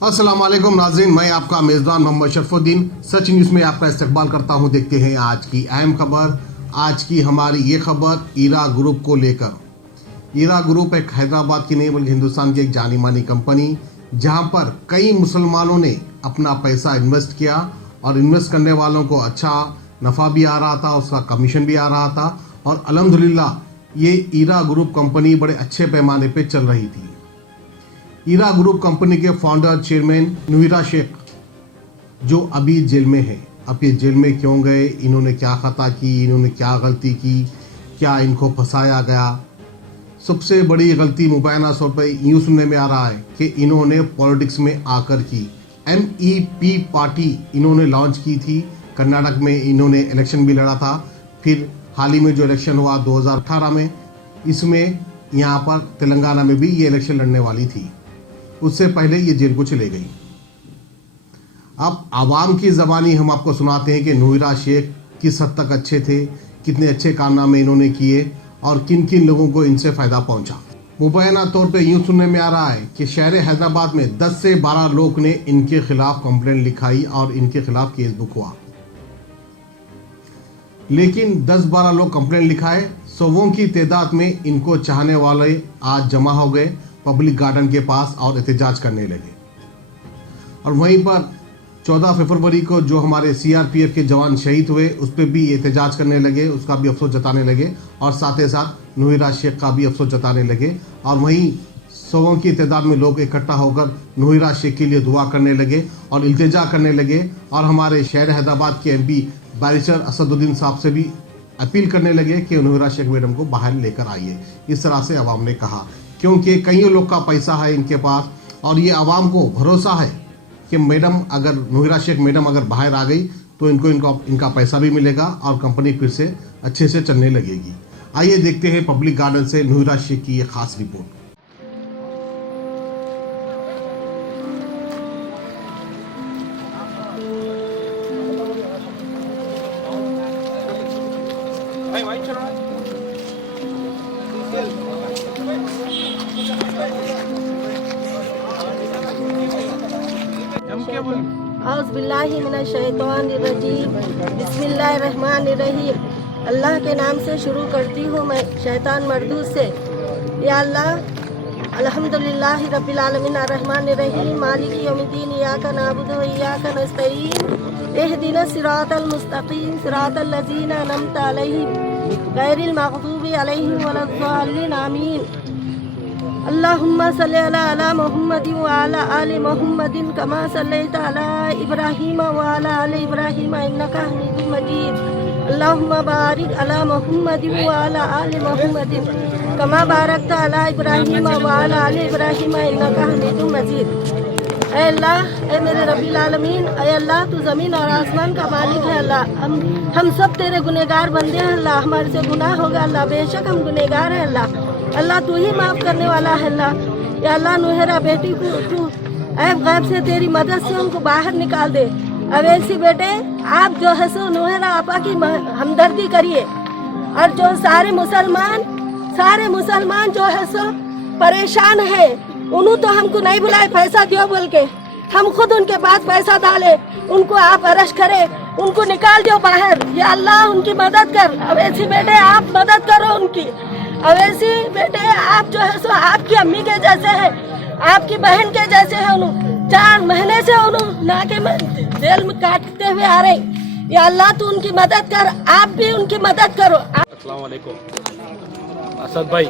अस्सलाम वालेकुम नाज़रीन, मैं आपका मेज़बान मोहम्मद शरफुद्दीन सच न्यूज़ में आपका इस्तकबाल करता हूं। देखते हैं आज की अहम खबर। आज की हमारी ये खबर ईरा ग्रुप को लेकर। ईरा ग्रुप एक हैदराबाद की नहीं बल्कि हिंदुस्तान की एक जानी मानी कंपनी, जहां पर कई मुसलमानों ने अपना पैसा इन्वेस्ट किया और इन्वेस्ट करने वालों को अच्छा नफ़ा भी आ रहा था, उसका कमीशन भी आ रहा था और अल्हम्दुलिल्लाह ये ईरा ग्रुप कंपनी बड़े अच्छे पैमाने पर चल रही थी। ईरा ग्रुप कंपनी के फाउंडर चेयरमैन नूहिरा शेख जो अभी जेल में है। अब ये जेल में क्यों गए, इन्होंने क्या खता की, इन्होंने क्या गलती की, क्या इनको फंसाया गया? सबसे बड़ी गलती मुबैना तौर पर यूँ सुनने में आ रहा है कि इन्होंने पॉलिटिक्स में आकर की MEP पार्टी इन्होंने लॉन्च की थी। कर्नाटक में इन्होंने इलेक्शन भी लड़ा था, फिर हाल ही में जो इलेक्शन हुआ 2018 में, इसमें यहाँ पर तेलंगाना में भी ये इलेक्शन लड़ने वाली थी। उससे पहले ये जेल को चले गई। अब आवाम की ज़बानी हम आपको सुनाते हैं कि नूहिरा शेख किस हद तक अच्छे थे, कितने अच्छे कारनामे इन्होंने किए और किन किन लोगों को इनसे फ़ायदा पहुंचा। मुबैना तौर पे यूँ सुनने में आ रहा है कि शहर हैदराबाद में 10 से 12 लोग ने इनके खिलाफ कंप्लेंट लिखाई और इनके खिलाफ केस बुक हुआ। लेकिन 10-12 लोग कंप्लेंट लिखाए, सौों की तादाद में इनको चाहने वाले आज जमा हो गए पब्लिक गार्डन के पास और एहतजाज करने लगे। और वहीं पर 14 फरवरी को जो हमारे CRPF के जवान शहीद हुए उस पर भी एहतजाज करने लगे, उसका भी अफसोस जताने लगे और साथ ही साथ नूहिरा शेख का भी अफसोस जताने लगे। और वहीं सौों की तादाद में लोग इकट्ठा होकर नूहिरा शेख के लिए दुआ करने लगे और इल्तिजा करने लगे और हमारे शहर हैदराबाद के MP बैरिस्टर असदुद्दीन साहब से भी अपील करने लगे कि नूहिरा शेख मैडम को बाहर लेकर आइए। इस तरह से आवाम ने कहा, क्योंकि कई लोग का पैसा है इनके पास और ये आवाम को भरोसा है कि मैडम अगर नूहिरा शेख मैडम अगर बाहर आ गई तो इनका पैसा भी मिलेगा और कंपनी फिर से अच्छे से चलने लगेगी। आइए देखते हैं पब्लिक गार्डन से नूहिरा शेख की ये खास रिपोर्ट। औज़ुबिल्लाहिमिनश्शैतानिर्रजीम, बिस्मिल्लाहिर्रहमानिर्रहीम। अल्लाह के नाम से शुरू करती हूँ मैं शैतान मरदूद से। या अल्लाह, अल्हम्दुलिल्लाहि रब्बिल आलमीन अर्रहमानिर्रहीम मालिकी यौमिद्दीन इय्याका नअबुदु व इय्याका नस्तईन इहदिनस सिरातल मुस्तकीम सिरातल लज़ीना अनअमता अलैहिम गैरिल मग़दूबि अलैहिम वलद्दाल्लीन आमीन। अल्लाहुम्मा सल्लि अला मुहम्मदिन व अला आलि मुहम्मदिन कमा सल्लैता अला इब्राहीम व अला आलि इब्राहीम इन्नका हमीदुम मजीद। अल्लाहुम्मा बारिक अला मुहम्मदिन व अला आलि मुहम्मदिन कमा बारकता अला इब्राहीम व अला आलि इब्राहीम इन्नका हमीदुम मजीद। ऐ अल्लाह, ऐ मेरे रब्बिल आलमीन, ऐ अल्लाह, तू ज़मीन और आसमान का मालिक है अल्लाह। हम सब तेरे गुनहगार बंदे हैं अल्लाह। हमारे से गुनाह होगा अल्लाह, बेशक हम गुनहगार हैं अल्लाह। अल्लाह तू ही माफ़ करने वाला है अल्लाह। या अल्लाह, नूहिरा बेटी को तू ऐब गैब से तेरी मदद से उनको बाहर निकाल दे। अवैसी बेटे, आप जो है सो नूहिरा आपा की हमदर्दी करिए और जो सारे मुसलमान जो है सो परेशान है, उन्हों तो हमको नहीं बुलाए पैसा दियो बोल के, हम खुद उनके पास पैसा डाले, उनको आप अरेस्ट करे, उनको निकाल दो बाहर। या अल्लाह, उनकी मदद कर। अवैसी बेटे, आप मदद करो उनकी। अवैसी बेटे, आप जो है सो आपकी अम्मी के जैसे है, आपकी बहन के जैसे है। 4 महीने से उन्होंने नाके में जेल में काटते हुए आ रहे। या अल्लाह, तू उनकी मदद कर, आप भी उनकी मदद करो। अस्सलाम वालेकुम असद भाई,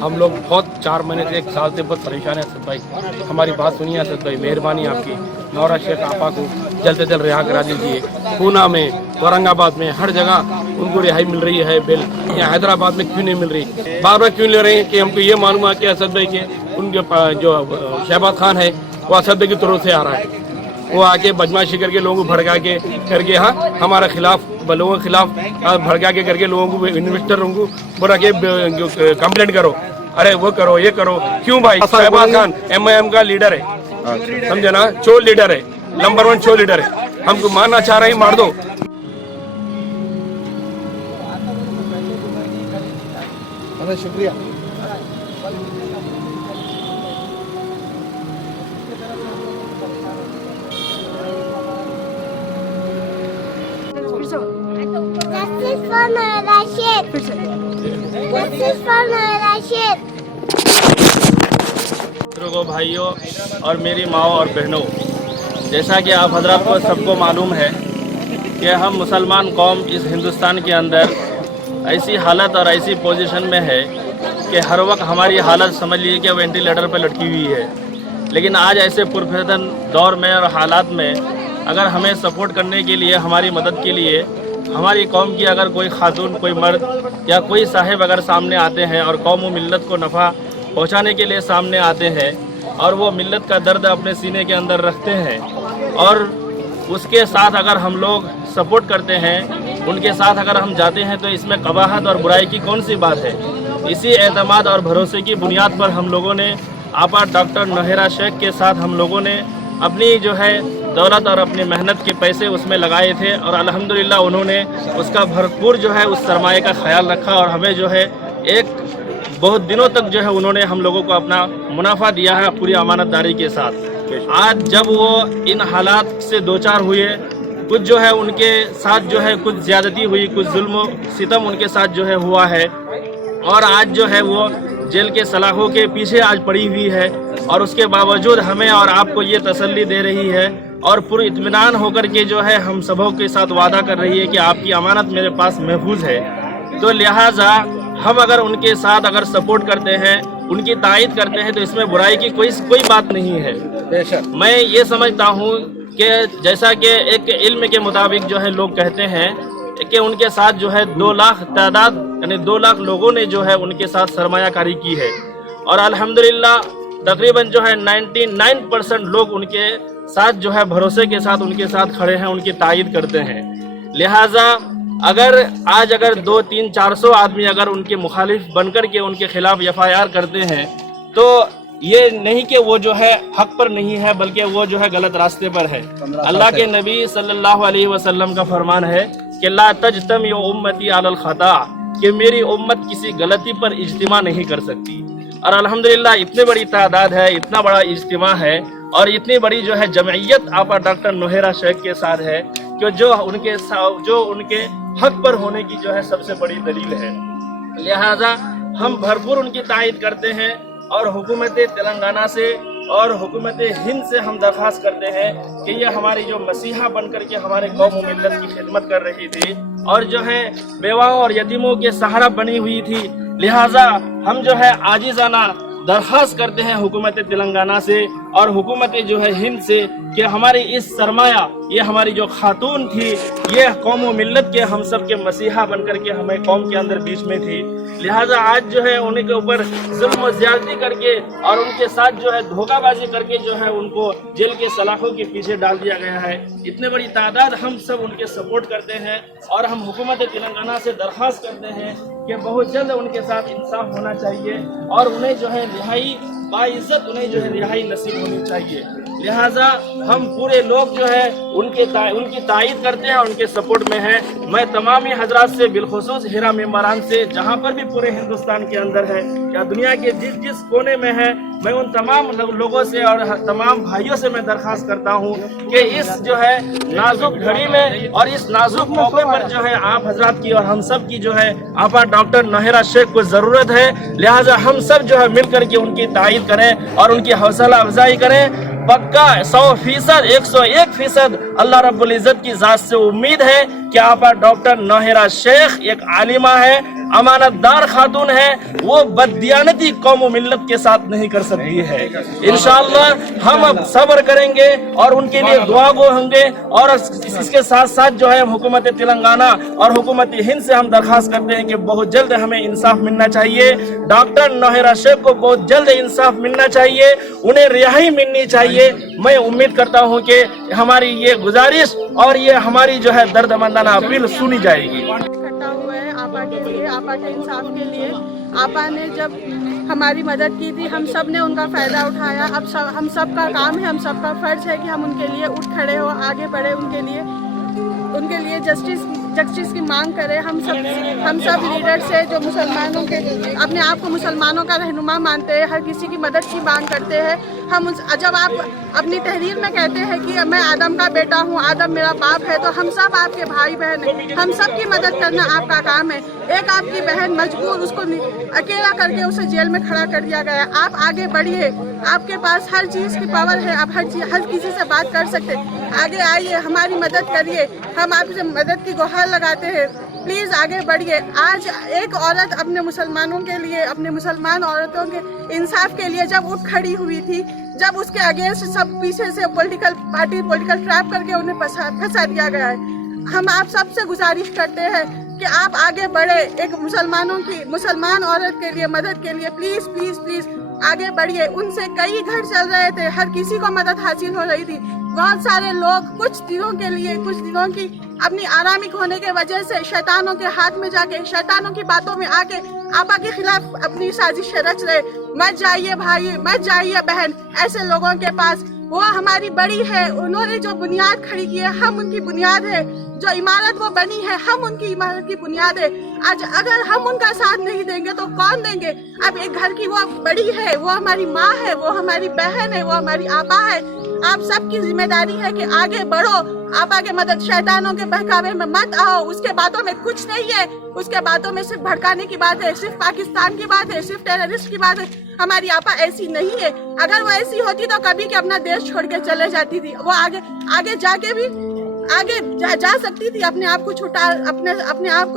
हम लोग बहुत 4 महीने से 1 साल से बहुत परेशान है असद भाई। हमारी बात सुनिए असद भाई, मेहरबानी आपकी। नूहिरा शेख आपा को जल्द से जल्द रिहा करा दीजिए। पूना में, औरंगाबाद में, हर जगह उनको रिहाई मिल रही है बिल, यहाँ हैदराबाद में क्यों नहीं मिल रही? बार बार क्यों ले रहे हैं कि हमको ये मालूम है कि असद भाई के उनके जो शहबाज खान है वो असद भाई की तरफ से आ रहा है। वो आके बदमाशी करके लोगों को भड़का के करके हाँ हमारा खिलाफ लोगों के खिलाफ भड़का के करके लोगों को इन्वेस्टरों को बोला के कंप्लेंट करो, अरे वो करो ये करो। क्यों भाई? शहबाज खान MIM का लीडर है, समझे ना, चोर लीडर है, नंबर 1 चोर लीडर है। हमको मारना चाह रहे हैं, मार दो। शुक्रिया। for Noor Rashid. Justice for Noor Rashid. मित्रों को, भाइयों और मेरी माओ और बहनों, जैसा कि आप हजरात को सबको मालूम है कि हम मुसलमान कौम इस हिंदुस्तान के अंदर ऐसी हालत और ऐसी पोजीशन में है कि हर वक्त हमारी हालत समझ लीजिए कि वेंटिलेटर पर लटकी हुई है। लेकिन आज ऐसे पुरफितन दौर में और हालात में अगर हमें सपोर्ट करने के लिए, हमारी मदद के लिए, हमारी कौम की अगर कोई खातून, कोई मर्द या कोई साहिब अगर सामने आते हैं और कौम व मिल्लत को नफ़ा पहुंचाने के लिए सामने आते हैं और वो मिल्लत का दर्द अपने सीने के अंदर रखते हैं और उसके साथ अगर हम लोग सपोर्ट करते हैं, उनके साथ अगर हम जाते हैं, तो इसमें कबाहत और बुराई की कौन सी बात है। इसी एतमाद और भरोसे की बुनियाद पर हम लोगों ने आपा डॉक्टर नौहरा शेख के साथ हम लोगों ने अपनी जो है दौलत और अपनी मेहनत के पैसे उसमें लगाए थे और अल्हम्दुलिल्लाह उन्होंने उसका भरपूर जो है उस सरमाए का ख्याल रखा और हमें जो है एक बहुत दिनों तक जो है उन्होंने हम लोगों को अपना मुनाफा दिया है पूरी अमानतदारी के साथ। आज जब वो इन हालात से दो चार हुए, कुछ जो है उनके साथ जो है कुछ ज़्यादती हुई, कुछ जुल्म सितम उनके साथ जो है हुआ है और आज जो है वो जेल के सलाखों के पीछे आज पड़ी हुई है और उसके बावजूद हमें और आपको ये तसल्ली दे रही है और पूरी इत्मीनान होकर के जो है हम सबों के साथ वादा कर रही है कि आपकी अमानत मेरे पास महफूज है। तो लिहाजा हम अगर उनके साथ अगर सपोर्ट करते हैं, उनकी तायद करते हैं, तो इसमें बुराई की कोई बात नहीं है। मैं ये समझता हूँ कि जैसा कि एक इल्म के मुताबिक जो है लोग कहते हैं कि उनके साथ जो है 2 लाख तादाद यानी 2 लाख लोगों ने जो है उनके साथ सरमायाकारी की है और अल्हम्दुलिल्लाह तकरीबन जो है 99% लोग उनके साथ जो है भरोसे के साथ उनके साथ खड़े हैं, उनकी तायद करते हैं। लिहाजा अगर आज अगर 200-300-400 आदमी अगर उनके मुखालिफ बनकर के उनके खिलाफ FIR करते हैं, तो ये नहीं कि वो जो है हक पर नहीं है, बल्कि वो जो है गलत रास्ते पर है। अल्लाह के नबी सल्लल्लाहु अलैहि वसल्लम का फरमान है कि ला तजतमी उम्मती अलल खता, कि मेरी उम्मत किसी गलती पर इज्तिमा नहीं कर सकती। और अल्हम्दुलिल्लाह इतनी बड़ी तादाद है, इतना बड़ा इज्तिमा है और इतनी बड़ी जो है जमइयत आपा डॉक्टर नौहरा शेख के साथ है कि जो उनके हक पर होने की जो है सबसे बड़ी दलील है। लिहाजा हम भरपूर उनकी तायद करते हैं और हुकूमत तेलंगाना से और हुकूमत हिंद से हम दरख्वास्त करते हैं कि ये हमारी जो मसीहा बनकर के हमारे कौम व मिल्लत की खिदमत कर रही थी और जो है बेवाओं और यतीमों के सहारा बनी हुई थी। लिहाजा हम जो है आजिज़ाना दरख्वास्त करते हैं हुकूमत तेलंगाना से और हुकूमत जो है हिंद से कि हमारी इस सरमाया, ये हमारी जो खातून थी, ये कौम व मिल्लत के हम सब के मसीहा बनकर के हमें कौम के अंदर बीच में थी। लिहाजा आज जो है उनके ऊपर जुल्म व ज़्यादती करके और उनके साथ जो है धोखाबाजी करके जो है उनको जेल के सलाखों के पीछे डाल दिया गया है। इतने बड़ी तादाद हम सब उनके सपोर्ट करते हैं और हम हुकूमत तेलंगाना से दरख्वास्त करते हैं कि बहुत जल्द उनके साथ इंसाफ होना चाहिए और उन्हें जो है रिहाई बाइज्जत उन्हें जो है रिहाई नसीब होनी चाहिए। लिहाजा हम पूरे लोग जो है उनकी तायद करते हैं, उनके सपोर्ट में है। मैं तमाम ही हजरात से बिलखुसूस हिरा मेंबरान से, जहाँ पर भी पूरे हिंदुस्तान के अंदर है या दुनिया के जिस कोने में है, मैं उन तमाम लोगों से और तमाम भाइयों से मैं दरख्वास्त करता हूँ कि इस जो है नाजुक घड़ी में और इस नाजुक मौके पर जो है आप हजरात की और हम सब की जो है आपा डॉक्टर नौहरा शेख को ज़रूरत है। लिहाजा हम सब जो है मिल कर के उनकी तायद करें और उनकी हौसला अफजाई करें। पक्का 100%, 101% अल्लाह रब्बुल इज़्ज़त की ज़ात से उम्मीद है कि आपा डॉक्टर नौहरा शेख एक आलिमा है, अमानतदार खातून है, वो बददियानती कौम व मिल्लत के साथ नहीं कर सकती है। इंशाअल्लाह हम अब सब्र करेंगे और उनके लिए दुआ गो होंगे और इसके साथ साथ जो है हुकूमत तेलंगाना और हुकूमत हिंद से हम दरख्वास्त करते हैं कि बहुत जल्द हमें इंसाफ मिलना चाहिए। डॉक्टर नौहरा शेख को बहुत जल्द इंसाफ मिलना चाहिए, उन्हें रिहाई मिलनी चाहिए। मैं उम्मीद करता हूँ कि हमारी ये गुजारिश और ये हमारी जो है दर्दमंदाना अपील सुनी जाएगी। इकट्ठा हुए हैं आपा के लिए, आपा के इंसाफ के लिए। आपा ने जब हमारी मदद की थी, हम सब ने उनका फ़ायदा उठाया। अब हम सब का काम है, हम सब का फ़र्ज है कि हम उनके लिए उठ खड़े हो, आगे बढ़े, उनके लिए जस्टिस जस्टिस की मांग करें। हम सब लीडर से जो मुसलमानों के अपने आप को मुसलमानों का रहनुमा मानते हैं, हर किसी की मदद की मांग करते हैं। जब आप अपनी तहरीर में कहते हैं कि मैं आदम का बेटा हूँ, आदम मेरा बाप है, तो हम सब आपके भाई बहन हैं, हम सब की मदद करना आपका काम है। एक आपकी बहन मजबूर, उसको अकेला करके उसे जेल में खड़ा कर दिया गया। आप आगे बढ़िए, आपके पास हर चीज़ की पावर है, आप हर किसी से बात कर सकते हैं। आगे आइए, हमारी मदद करिए, हम आपसे मदद की गुहार लगाते हैं। प्लीज़ आगे बढ़िए। आज एक औरत अपने मुसलमानों के लिए, अपने मुसलमान औरतों के इंसाफ के लिए जब उठ खड़ी हुई थी, जब उसके अगेंस्ट सब पीछे से पॉलिटिकल ट्रैप करके उन्हें फंसा दिया गया है, हम आप सबसे गुजारिश करते हैं कि आप आगे बढ़े। एक मुसलमान औरत के लिए मदद के लिए प्लीज़ प्लीज़ प्लीज़ आगे बढ़िए। उनसे कई घर चल रहे थे, हर किसी को मदद हासिल हो रही थी। बहुत सारे लोग कुछ दिनों की अपनी आरामी खोने के वजह से शैतानों के हाथ में जाके, शैतानों की बातों में आके आपा के खिलाफ अपनी साजिश रच रहे। मत जाइए भाई, मत जाइए बहन ऐसे लोगों के पास। वो हमारी बड़ी है, उन्होंने जो बुनियाद खड़ी की है, हम उनकी बुनियाद है। जो इमारत वो बनी है, हम उनकी इमारत की बुनियाद है। आज अगर हम उनका साथ नहीं देंगे तो कौन देंगे? अब एक घर की वो बड़ी है, वो हमारी माँ है, वो हमारी बहन है, वो हमारी आपा है। आप सबकी जिम्मेदारी है कि आगे बढ़ो, आपा के मदद, शैतानों के बहकावे में मत आओ। उसके बातों में कुछ नहीं है, उसके बातों में सिर्फ भड़काने की बात है, सिर्फ पाकिस्तान की बात है, सिर्फ टेररिस्ट की बात है। हमारी आपा ऐसी नहीं है। अगर वो ऐसी होती तो कभी के अपना देश छोड़ के चले जाती थी। वो आगे जाके भी जा सकती थी, अपने आप को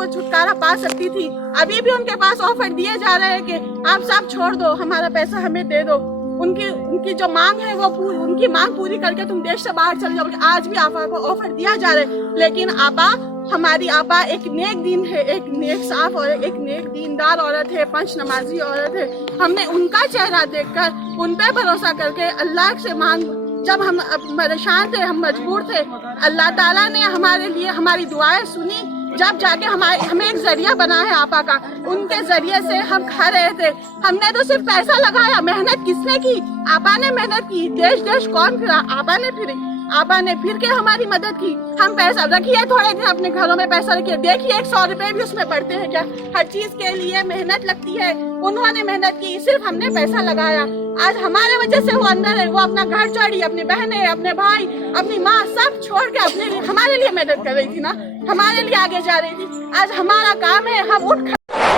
छुटकारा पा सकती थी। अभी भी उनके पास ऑफर दिए जा रहे हैं कि आप सब छोड़ दो, हमारा पैसा हमें दे दो। उनकी जो मांग है वो उनकी मांग पूरी करके तुम देश से बाहर चले जाओगे। आज भी आपा को ऑफर दिया जा रहा है, लेकिन आपा, हमारी आपा एक नेक दिन है, एक नेक साफ और एक नेक दीनदार औरत है, पंच नमाजी औरत है। हमने उनका चेहरा देखकर, उन पे भरोसा करके अल्लाह से जब हम परेशान थे, हम मजबूर थे, अल्लाह ताला ने हमारे लिए हमारी दुआएं सुनी। जब जाके हमें एक जरिया बना है आपा का, उनके जरिए से हम खा रहे थे। हमने तो सिर्फ पैसा लगाया, मेहनत किसने की? आपा ने मेहनत की। देश कौन फिरा? आपा ने फिरी। आपा ने फिर के हमारी मदद की। हम पैसा रखिए, थोड़े दिन अपने घरों में पैसा रखिए, देखिए 100 रुपए भी उसमें पड़ते हैं क्या? हर चीज के लिए मेहनत लगती है। उन्होंने मेहनत की, सिर्फ हमने पैसा लगाया। आज हमारे वजह से वो अंदर है। वो अपना घर छोड़ी, अपनी बहनें, अपने भाई, अपनी माँ सब छोड़ के हमारे लिए मेहनत कर रही थी ना, हमारे लिए आगे जा रही थी। आज हमारा काम है, हम उठ।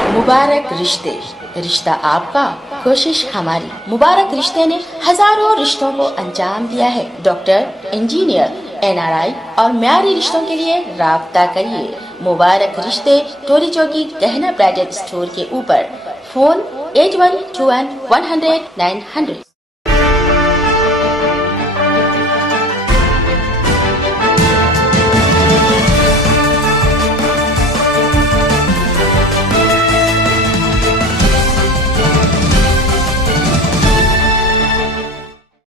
मुबारक रिश्ते, रिश्ता आपका, कोशिश हमारी। मुबारक रिश्ते ने हजारों रिश्तों को अंजाम दिया है। डॉक्टर, इंजीनियर, NRI और म्यारी रिश्तों के लिए राब्ता करिए। मुबारक रिश्ते, टोरी चौकी, गहना ब्राइडल स्टोर के ऊपर। फोन 8121 100 900।